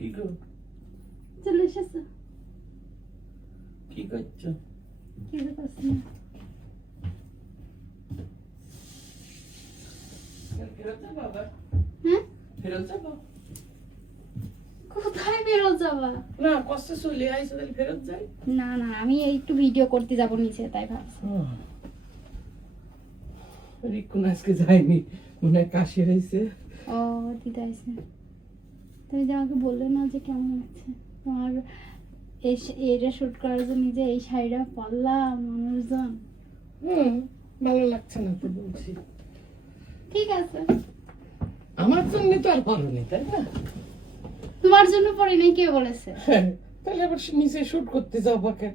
কি গো চলে এসেছো? কি করছো? কিছু করছি না। ফেরত যাবো আবার? হ্যাঁ, ফেরত যাবো? কোথায় বেরো যাবা? না কষ্টে চলে আইসো, তাহলে ফেরত যাই। না না, আমি একটু ভিডিও করতে যাব নিচে, তাই ভাবছি। রিকুন আজকে যায়নি, মনে হয় কাশি হয়েছে। ও দিদা আছে, তুমি যে আমাকে বললে না যে কেমন লাগছে তোমার এটা শুট করার জন্য, যে এই শাড়িটা পরলাম মানুষজন। ভালো লাগছে না তো বলছি। ঠিক আছে, আমার জন্য তো আর পারোনি, তাই না? তোমার জন্য পরে নেই, কে বলেছে? তাহলে আবার নিচে শুট করতে যাও বাকে?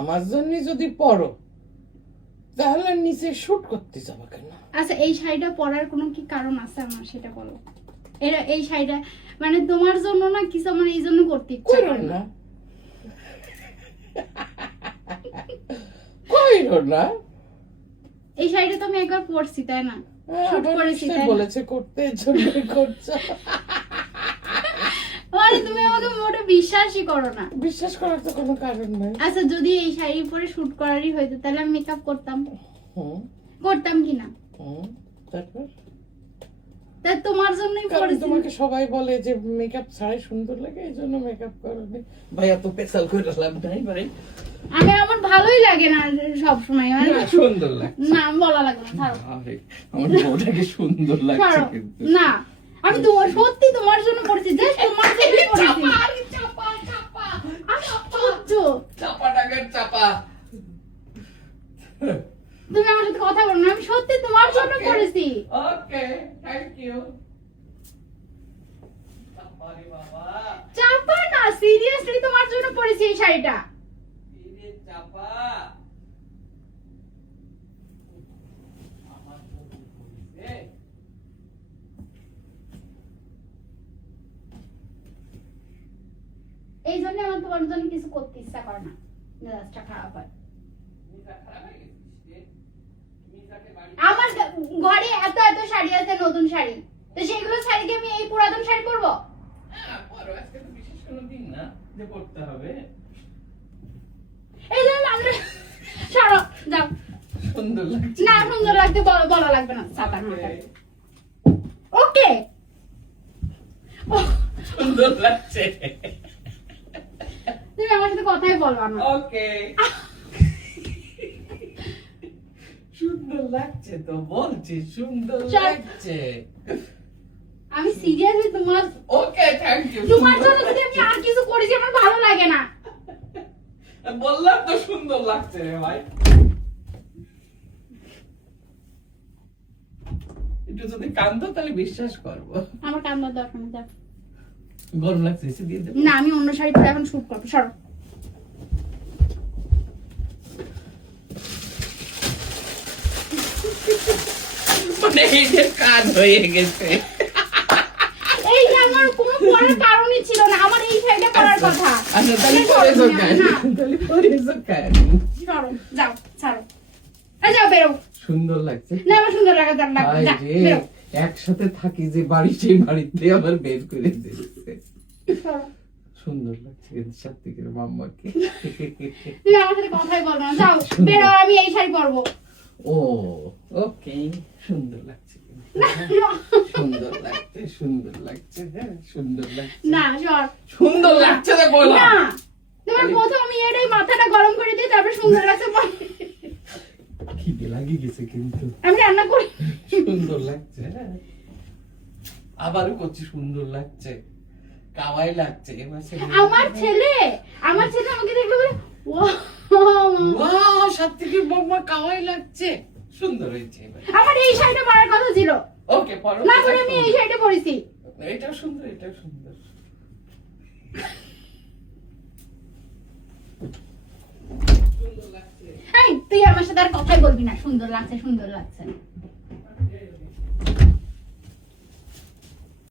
আমার জন্য যদি পড়ো তাহলে নিচে শুট করতে যাবো কেন? আচ্ছা, এই শাড়িটা পরার কোনো কি কারণ আছে আমার, সেটা বলো। এই শাড়িটা মানে তোমার জন্য না, কিছু আমার এই জন্য করতে ইচ্ছা কইরো করে না। না, কইরো না। এই শাড়িটা তো আমি একবার পরছি, তাই না? শুট আবার করেছি, নিশ্চয়ই তাই না? বলেছে করতে, এর জন্যই করছো। মানে তুমি আমাকে মোটে বিশ্বাসই করো না। বিশ্বাস করার তো কোনো কারণ নাই। আচ্ছা, যদি এই শাড়ি পরে শুট করারই হইতো তাহলে আমি মেকআপ করতাম কি না? তারপর তা তোমার জন্যই কারণ পরেছি। তোমাকে সবাই বলে যে মেকআপ ছাড়াই সুন্দর লাগে, এই জন্য মেকআপ করবে। ভাই এত পেশাল করে লাভ নাই ভাই। আমার ভালোই লাগে না সব সময়, মানে না, সুন্দর লাগছে। না বলা লাগবে না, ছাড়ো। আরে, আমার বউটাকে সুন্দর লাগছে ছাড়ো কিন্তু। না, আমি তোমার সত্যি তোমার জন্য পড়েছি, যে তোমার জন্য পড়েছি। আশ্চর্য। চাপাটাকে চাপা। তুমি আমার সাথে কথা বলো না, আমি সত্যি তোমার জন্য Okay. পড়েছি। ওকে, থ্যাংক ইউ। চাপা রে বাবা। চাপা না, সিরিয়াসলি তোমার জন্য পড়েছি এই শাড়িটা। এরে চাপা। আমার জন্য করেছে। এই জন্য আমার তোমার জন্য কিছু করতে ইচ্ছা করে না, মেজাজটা খারাপ হয়। মিঠা খারাপ হয়ে গেছিস রে? মিঠাকে বাড়ি আমার ঘরে এত এত শাড়ি আছে, নতুন শাড়ি, তো সেগুলো শাড়িকে আমি এই পুরাতন শাড়ি পরবো? পরো, আজকে তো বিশেষ কোনো দিন না যে পড়তে হবে। এই জন্য আমরা সরো, যাও। সুন্দর লাগছে। না, সুন্দর লাগতে বলা লাগবে না, সাবান ওকে। সুন্দর লাগছে। তুমি আমার সাথে কথাই বলবা না। ওকে। সুন্দর লাগছে তো বলছি, সুন্দর চল। লাগছে। আমি সিরিয়াসলি তোমার ওকে, থ্যাংক ইউ। তোমার জন্য যদি আমি আর কিছু করেছি, আমার ভালো লাগে না। বললাম তো সুন্দর লাগছে রে ভাই। একটু যদি কান্দো তাহলে বিশ্বাস করবো। আমার কান্নার দরকার নেই, যাও। গরম লাগছে, এসে দিয়ে দেবো। না, আমি অন্য শাড়ি পরে এখন শুট করবো, সরো। মানে এইটার কাজ হয়ে গেছে। এই যে আমার কোনো পরার কারণই ছিল না, আমার এই শাড়িটা পরার কথা। আচ্ছা, তাহলে পরে সরো, কেন? না, তাহলে পরে কেন? সরো, যাও, ছাড়ো। এই যাও, বেরো। সুন্দর লাগছে। না, আমার সুন্দর লাগা তার লাগবে, হায় যা, রে, বেরো। একসাথে থাকি যে বাড়ি, সেই বাড়িতে আবার বের করে দিচ্ছে। সরো। সুন্দর লাগছে কিন্তু সত্যিকার মাম্মাকে। তুমি আমার সাথে কথাই বলো না, যাও, বেরো, আমি এই শাড়ি পরবো। ও ওকে, সুন্দর লাগছে কিন্তু। না, সুন্দর লাগছে, সুন্দর লাগছে, হ্যাঁ সুন্দর লাগছে। না, সর। সুন্দর লাগছে না বললাম। না, তোমার প্রথম আমি এটাই মাথাটা গরম করে দিই, তারপর সুন্দর লাগছে বল। খিদে লাগিয়ে গেছে কিন্তু। আমি রান্না করি। সুন্দর লাগছে, হ্যাঁ। আবারও করছি, সুন্দর লাগছে, কাওয়াই লাগছে। এবার আমার ছেলে আমাকে দেখলে বলে, ওয়াও, ওয়াও, সত্যিকার মাম্মা কাওয়াই লাগছে। সুন্দর হয়েছে এবার। আমার এই শাড়িটা পরার কথা ছিল, ওকে, পরো। না করে আমি এই শাড়িটা পরেছি। এটাও সুন্দর, এটাও সুন্দর। সুন্দর লাগছে। এই, তুই আমার সাথে আর কথাই বলবি না, সুন্দর লাগছে, সুন্দর লাগছে।